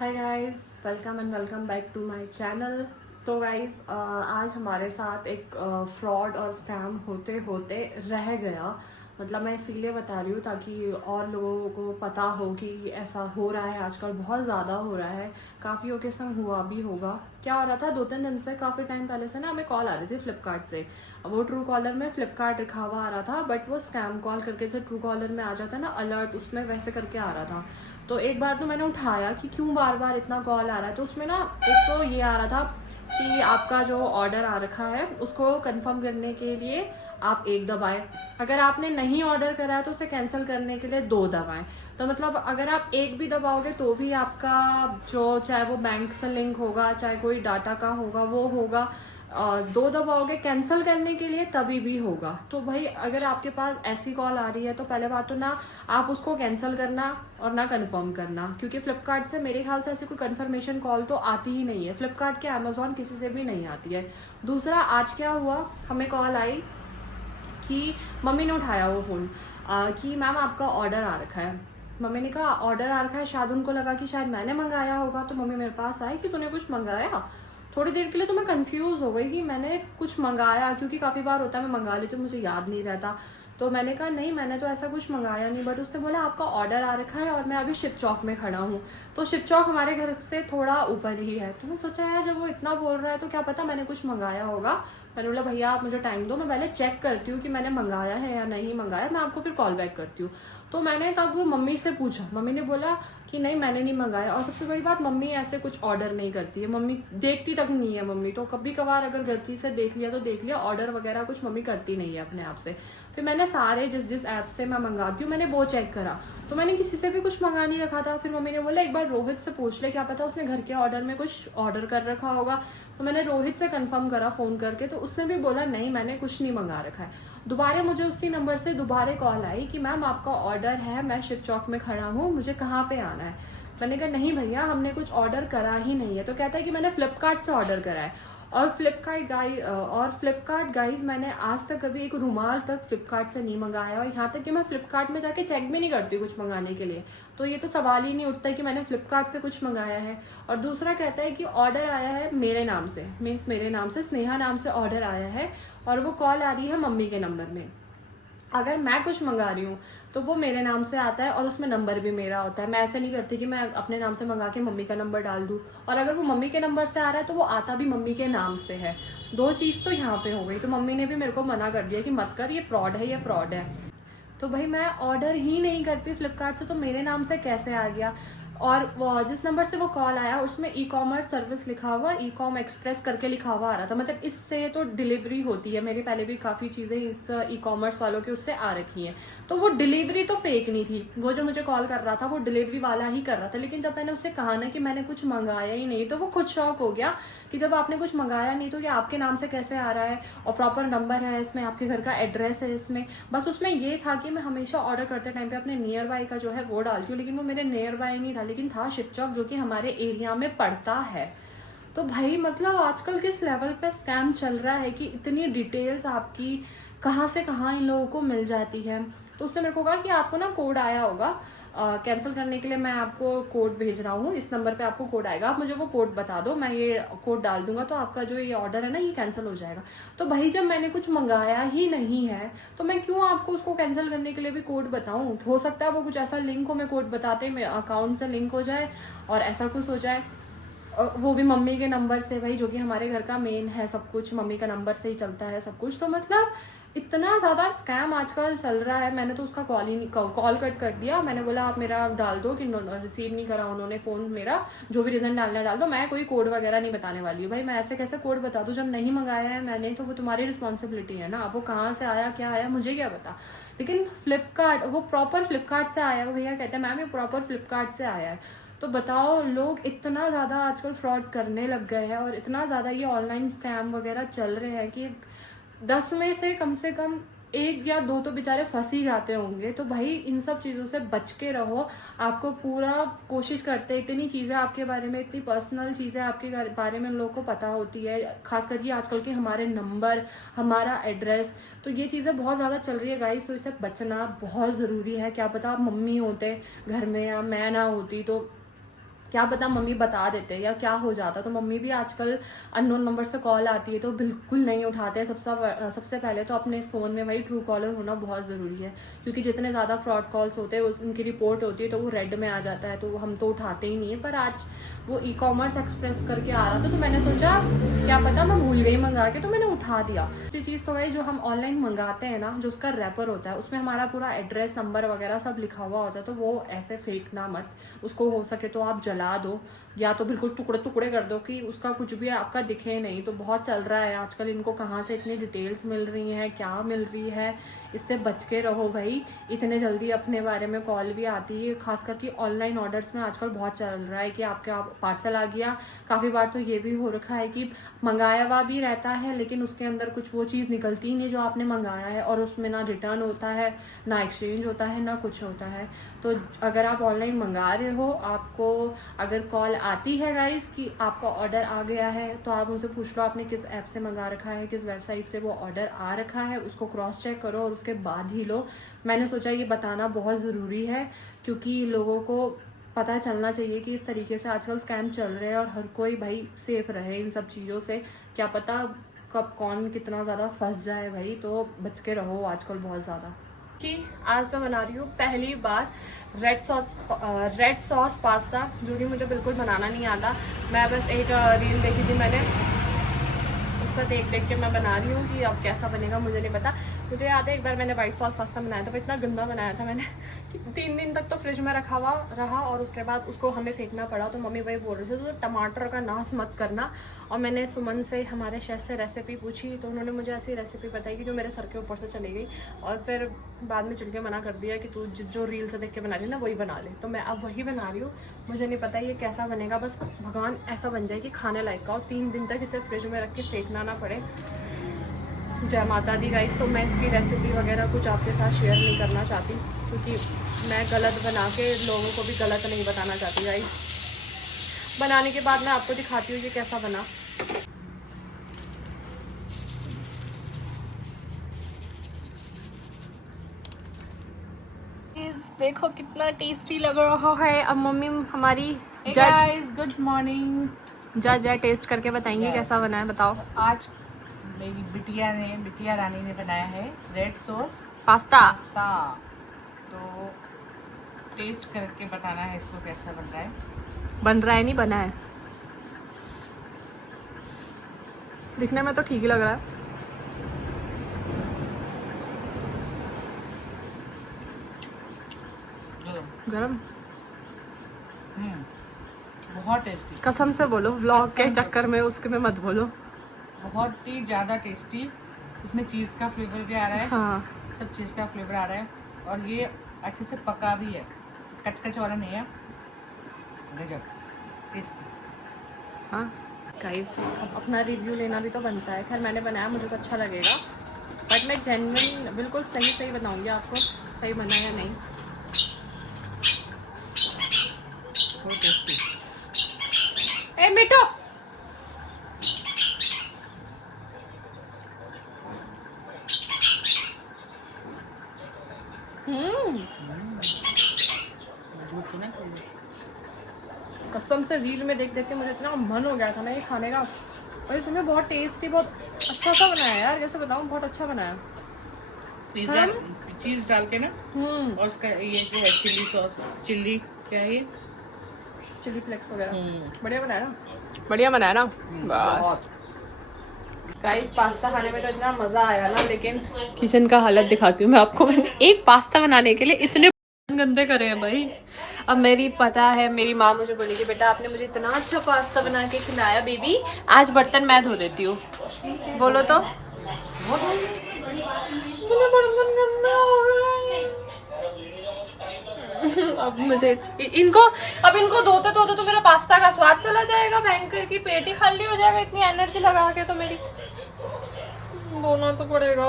Hi guys, welcome and welcome back to my channel. तो guys आज हमारे साथ एक फ्रॉड और स्कैम होते होते रह गया। मतलब मैं इसीलिए बता रही हूँ ताकि और लोगों को पता हो कि ऐसा हो रहा है, आजकल बहुत ज़्यादा हो रहा है। काफ़ियों के संग हुआ भी होगा। क्या हो रहा था, 2-3 दिन से, काफ़ी टाइम पहले से ना हमें कॉल आ रही थी फ्लिपकार्ट से। अब वो ट्रू कॉलर में फ्लिपकार्ट लिखा हुआ आ रहा था, बट वो स्कैम कॉल करके से ट्रू कॉलर में आ जाता है ना अलर्ट, उसमें वैसे करके आ रहा था। तो एक बार तो मैंने उठाया कि क्यों बार बार इतना कॉल आ रहा है। तो उसमें ना एक तो ये आ रहा था कि आपका जो ऑर्डर आ रखा है उसको कंफर्म करने के लिए आप 1 दबाएं, अगर आपने नहीं ऑर्डर करा है तो उसे कैंसिल करने के लिए 2 दबाएं। तो मतलब अगर आप एक भी दबाओगे तो भी आपका जो, चाहे वो बैंक से लिंक होगा चाहे कोई डाटा का होगा, वो होगा। 2 दबाओगे कैंसिल करने के लिए तभी भी होगा। तो भाई अगर आपके पास ऐसी कॉल आ रही है तो पहले बात तो ना आप उसको कैंसिल करना और ना कंफर्म करना, क्योंकि फ्लिपकार्ट से मेरे ख्याल से ऐसी कोई कंफर्मेशन कॉल तो आती ही नहीं है। फ्लिपकार्ट के अमेजोन किसी से भी नहीं आती है। दूसरा, आज क्या हुआ, हमें कॉल आई कि मम्मी ने उठाया वो फ़ोन कि मैम आपका ऑर्डर आ रखा है। मम्मी ने कहा ऑर्डर आ रखा है, शायद उनको लगा कि शायद मैंने मंगाया होगा। तो मम्मी मेरे पास आई कि तूने कुछ मंगाया। थोड़ी देर के लिए तो मैं कंफ्यूज हो गई कि मैंने कुछ मंगाया, क्योंकि काफ़ी बार होता है मैं मंगा लेती हूँ, मुझे याद नहीं रहता। तो मैंने कहा नहीं, मैंने तो ऐसा कुछ मंगाया नहीं। बट उसने बोला आपका ऑर्डर आ रखा है और मैं अभी शिव चौक में खड़ा हूँ। तो शिव चौक हमारे घर से थोड़ा ऊपर ही है। तो मैं सोचा यार जब वो इतना बोल रहा है तो क्या पता मैंने कुछ मंगाया होगा। मैंने बोला भैया आप मुझे टाइम दो, मैं पहले चेक करती हूँ कि मैंने मंगाया है या नहीं मंगाया, मैं आपको फिर कॉल बैक करती हूँ। तो मैंने तब मम्मी से पूछा, मम्मी ने बोला कि नहीं मैंने नहीं मंगाया। और सबसे बड़ी बात, मम्मी ऐसे कुछ ऑर्डर नहीं करती है, मम्मी देखती तक नहीं है। मम्मी तो कभी कभार अगर गलती से देख लिया तो देख लिया, ऑर्डर वगैरह कुछ मम्मी करती नहीं है अपने आप से। फिर मैंने सारे जिस जिस ऐप से मैं मंगाती हूँ मैंने वो चेक करा, तो मैंने किसी से भी कुछ मंगा नहीं रखा था। फिर मम्मी ने बोला एक बार रोहित से पूछ ले, क्या पता उसने घर के ऑर्डर में कुछ ऑर्डर कर रखा होगा। तो मैंने रोहित से कंफर्म करा फ़ोन करके, तो उसने भी बोला नहीं मैंने कुछ नहीं मंगा रखा है। दोबारा मुझे उसी नंबर से दोबारा कॉल आई कि मैम आपका ऑर्डर है, मैं शिव चौक में खड़ा हूँ, मुझे कहाँ पे आना है। मैंने कहा नहीं भैया हमने कुछ ऑर्डर करा ही नहीं है। तो कहता है कि मैंने फ्लिपकार्ट से ऑर्डर करा है। और फ्लिपकार्ट गाइज मैंने आज तक कभी एक रुमाल तक फ्लिपकार्ट से नहीं मंगाया, और यहाँ तक कि मैं फ्लिपकार्ट में जाके चेक भी नहीं करती कुछ मंगाने के लिए। तो ये तो सवाल ही नहीं उठता कि मैंने फ्लिपकार्ट से कुछ मंगाया है। और दूसरा कहता है कि ऑर्डर आया है मेरे नाम से, मीन्स मेरे नाम से, स्नेहा नाम से ऑर्डर आया है, और वो कॉल आ रही है मम्मी के नंबर में। अगर मैं कुछ मंगा रही हूँ तो वो मेरे नाम से आता है और उसमें नंबर भी मेरा होता है। मैं ऐसे नहीं करती कि मैं अपने नाम से मंगा के मम्मी का नंबर डाल दूँ, और अगर वो मम्मी के नंबर से आ रहा है तो वो आता भी मम्मी के नाम से है। दो चीज़ तो यहाँ पे हो गई। तो मम्मी ने भी मेरे को मना कर दिया कि मत कर, ये फ्रॉड है, ये फ्रॉड है। तो भाई मैं ऑर्डर ही नहीं करती फ्लिपकार्ट से, तो मेरे नाम से कैसे आ गया। और जिस नंबर से वो कॉल आया उसमें ई कॉमर्स सर्विस लिखा हुआ, ई कॉम एक्सप्रेस करके लिखा हुआ आ रहा था। मतलब इससे तो डिलीवरी होती है, मेरी पहले भी काफ़ी चीज़ें इस ई कॉमर्स वालों के उससे आ रखी हैं। तो वो डिलीवरी तो फेक नहीं थी, वो जो मुझे कॉल कर रहा था वो डिलीवरी वाला ही कर रहा था। लेकिन जब मैंने उससे कहा ना कि मैंने कुछ मंगाया ही नहीं, तो वो खुद शॉक हो गया कि जब आपने कुछ मंगाया नहीं तो ये आपके नाम से कैसे आ रहा है, और प्रॉपर नंबर है इसमें, आपके घर का एड्रेस है इसमें। बस उसमें ये था कि मैं हमेशा ऑर्डर करते टाइम पे अपने नियर बाय का जो है वो डालती हूँ, लेकिन वो मेरे नियर बाय नहीं था, लेकिन था शिव चौक, जो कि हमारे एरिया में पड़ता है। तो भाई मतलब आजकल किस लेवल पे स्कैम चल रहा है कि इतनी डिटेल्स आपकी कहाँ से कहाँ इन लोगों को मिल जाती है। तो उसने मेरे को कहा कि आपको ना कोड आया होगा कैंसिल करने के लिए, मैं आपको कोड भेज रहा हूँ, इस नंबर पे आपको कोड आएगा, आप मुझे वो कोड बता दो, मैं ये कोड डाल दूंगा तो आपका जो ये ऑर्डर है ना ये कैंसिल हो जाएगा। तो भाई जब मैंने कुछ मंगाया ही नहीं है तो मैं क्यों आपको उसको कैंसिल करने के लिए भी कोड बताऊं। हो सकता है वो कुछ ऐसा लिंक हो, मैं कोड बताते मेरे अकाउंट से लिंक हो जाए और ऐसा कुछ हो जाए, और वो भी मम्मी के नंबर से, भाई जो कि हमारे घर का मेन है, सब कुछ मम्मी का नंबर से ही चलता है सब कुछ। तो मतलब इतना ज़्यादा स्कैम आजकल चल रहा है। मैंने तो उसका कॉल ही नहीं, कॉल कट कर दिया। मैंने बोला आप मेरा डाल दो कि रिसीव नहीं करा उन्होंने फ़ोन मेरा, जो भी रीज़न डालना है डाल दो, मैं कोई कोड वगैरह नहीं बताने वाली हूँ। भाई मैं ऐसे कैसे कोड बता दूँ, जब नहीं मंगाया है मैंने तो वो तुम्हारी रिस्पॉन्सिबिलिटी है ना, वो कहाँ से आया क्या आया मुझे क्या पता। लेकिन फ्लिपकार्ट, वो प्रॉपर फ्लिपकार्ट से आया, वो भैया कहते हैं मैम ये प्रॉपर फ्लिपकार्ट से आया है। तो बताओ लोग इतना ज़्यादा आजकल फ्रॉड करने लग गए हैं, और इतना ज़्यादा ये ऑनलाइन स्कैम वगैरह चल रहे हैं कि 10 में से कम 1 या 2 तो बेचारे फंस ही जाते होंगे। तो भाई इन सब चीज़ों से बच के रहो। आपको पूरा कोशिश करते हैं, इतनी चीज़ें आपके बारे में, इतनी पर्सनल चीज़ें आपके बारे में उन लोगों को पता होती है, खास करके आजकल के हमारे नंबर, हमारा एड्रेस, तो ये चीज़ें बहुत ज़्यादा चल रही है गाइस। तो इससे बचना बहुत ज़रूरी है। क्या पता आप मम्मी होते घर में या मैं ना होती तो क्या पता मम्मी बता देते या क्या हो जाता। तो मम्मी भी आजकल अननोन नंबर से कॉल आती है तो बिल्कुल नहीं उठाते हैं। सबसे पहले तो अपने फ़ोन में भाई ट्रू कॉलर होना बहुत ज़रूरी है, क्योंकि जितने ज़्यादा फ्रॉड कॉल्स होते हैं उनकी रिपोर्ट होती है तो वो रेड में आ जाता है, तो हम तो उठाते ही नहीं है। पर आज वो ई-कॉमर्स एक्सप्रेस करके आ रहा था तो मैंने सोचा क्या पता मैं भूल गई मंगा के, तो मैंने उठा दिया। ये चीज़ तो भाई जो हम ऑनलाइन मंगाते हैं ना, जो उसका रैपर होता है उसमें हमारा पूरा एड्रेस नंबर वगैरह सब लिखा हुआ होता है, तो वो ऐसे फेंकना मत। उसको हो सके तो आप जला दो या तो बिल्कुल टुकड़े टुकड़े कर दो कि उसका कुछ भी आपका दिखे नहीं। तो बहुत चल रहा है आजकल, इनको कहाँ से इतनी डिटेल्स मिल रही हैं, क्या मिल रही है, इससे बच के रहो भाई। इतने जल्दी अपने बारे में कॉल भी आती है, खास करके ऑनलाइन ऑर्डर्स में आजकल बहुत चल रहा है कि आपका पार्सल आ गया। काफ़ी बार तो ये भी हो रखा है कि मंगाया हुआ भी रहता है लेकिन उसके अंदर कुछ वो चीज़ निकलती ही नहीं जो आपने मंगाया है, और उसमें ना रिटर्न होता है, ना एक्सचेंज होता है, ना कुछ होता है। तो अगर आप ऑनलाइन मंगा रहे हो, आपको अगर कॉल आती है गाइस कि आपका ऑर्डर आ गया है, तो आप उनसे पूछ लो आपने किस ऐप से मंगा रखा है, किस वेबसाइट से वो ऑर्डर आ रखा है, उसको क्रॉस चेक करो और उसके बाद ही लो। मैंने सोचा ये बताना बहुत ज़रूरी है, क्योंकि लोगों को पता चलना चाहिए कि इस तरीके से आजकल स्कैम चल रहे हैं और हर कोई भाई सेफ रहे इन सब चीज़ों से। क्या पता कब कौन कितना ज़्यादा फंस जाए भाई, तो बच के रहो आजकल बहुत ज़्यादा। कि आज मैं बना रही हूँ पहली बार रेड सॉस पास्ता, जो कि मुझे बिल्कुल बनाना नहीं आता। मैं बस एक रील देखी थी मैंने, उससे देख के मैं बना रही हूँ कि अब कैसा बनेगा मुझे नहीं पता। मुझे याद है एक बार मैंने वाइट सॉस पास्ता बनाया था, वो इतना गंदा बनाया था मैंने कि 3 दिन तक तो फ्रिज में रखा हुआ रहा और उसके बाद उसको हमें फेंकना पड़ा। तो मम्मी वही बोल रही थी तो टमाटर का नाश मत करना। और मैंने सुमन से, हमारे शेफ से रेसिपी पूछी तो उन्होंने मुझे ऐसी रेसिपी बताई कि जो मेरे सर के ऊपर से चली गई, और फिर बाद में चिढ़ के मना कर दिया कि तू जो रील से देख के बना रही ना वही बना ले। तो मैं अब वही बना रही हूँ। मुझे नहीं पता ये कैसा बनेगा, बस भगवान ऐसा बन जाए कि खाने लायक का हो, 3 दिन तक इसे फ्रिज में रख के फेंकना ना पड़े। जय माता दी गाइस। तो मैं इसकी रेसिपी वगैरह कुछ आपके साथ शेयर नहीं करना चाहती, क्योंकि मैं गलत बना के लोगों को भी गलत नहीं बताना चाहती गाइस। बनाने के बाद मैं आपको दिखाती हूँ ये कैसा बना। देखो कितना टेस्टी लग रहा है। अब मम्मी हमारी जज, गुड मॉर्निंग, जज है, टेस्ट करके बताएंगे कैसा बना है। बताओ। आज मेरी बिटिया रानी ने बनाया है रेड सॉस पास्ता। तो टेस्ट करके बताना है इसको कैसा बन रहा है। बन रहा है नहीं बना है, दिखने में तो ठीक ही लग रहा है। गरम बहुत टेस्टी, कसम से बोलो, व्लॉग के चक्कर में उसके में मत बोलो। बहुत ही ज़्यादा टेस्टी। इसमें चीज़ का फ्लेवर भी आ रहा है। हाँ, सब चीज़ का फ्लेवर आ रहा है और ये अच्छे से पका भी है, कच वाला नहीं है। गजब टेस्टी। हाँ गाइस, अब अपना रिव्यू लेना भी तो बनता है। खैर मैंने बनाया, मुझे तो अच्छा लगेगा, बट मैं जेन्युइन बिल्कुल सही बताऊंगी आपको सही बना या नहीं। बहुत टेस्टी। ए मिठो, कसम से रील में देख के मुझे इतना मन हो गया था ना ये खाने का, और इसमें बहुत टेस्टी, बहुत अच्छा सा बनाया यार। कैसे बताऊँ, बहुत अच्छा बनाया। पिज्जा चीज डाल के ना, और उसका ये जो है चिल्ली सॉस, चिल्ली क्या है ये, चिली फ्लेक्स वगैरह, बढ़िया बनाया ना। बस गाइस, पास्ता खाने में तो इतना मजा आया ना, लेकिन किचन का हालत दिखाती हूँ मैं आपको। मैंने एक पास्ता बनाने के लिए इतने गंदे करे हैं भाई। अब मेरी पता है, मेरी माँ मुझे बोलेगी बेटा आपने मुझे इतना अच्छा पास्ता बना के खिलाया, बेबी आज बर्तन मैं धो देती हूँ। बोलो तो, बर्तन गंदे हो गए। अब मुझे इनको धोते तो मेरा पास्ता का स्वाद चला जाएगा, भयंकर की पेट ही खाली हो जाएगा। इतनी एनर्जी लगा के तो मेरी धोना तो पड़ेगा।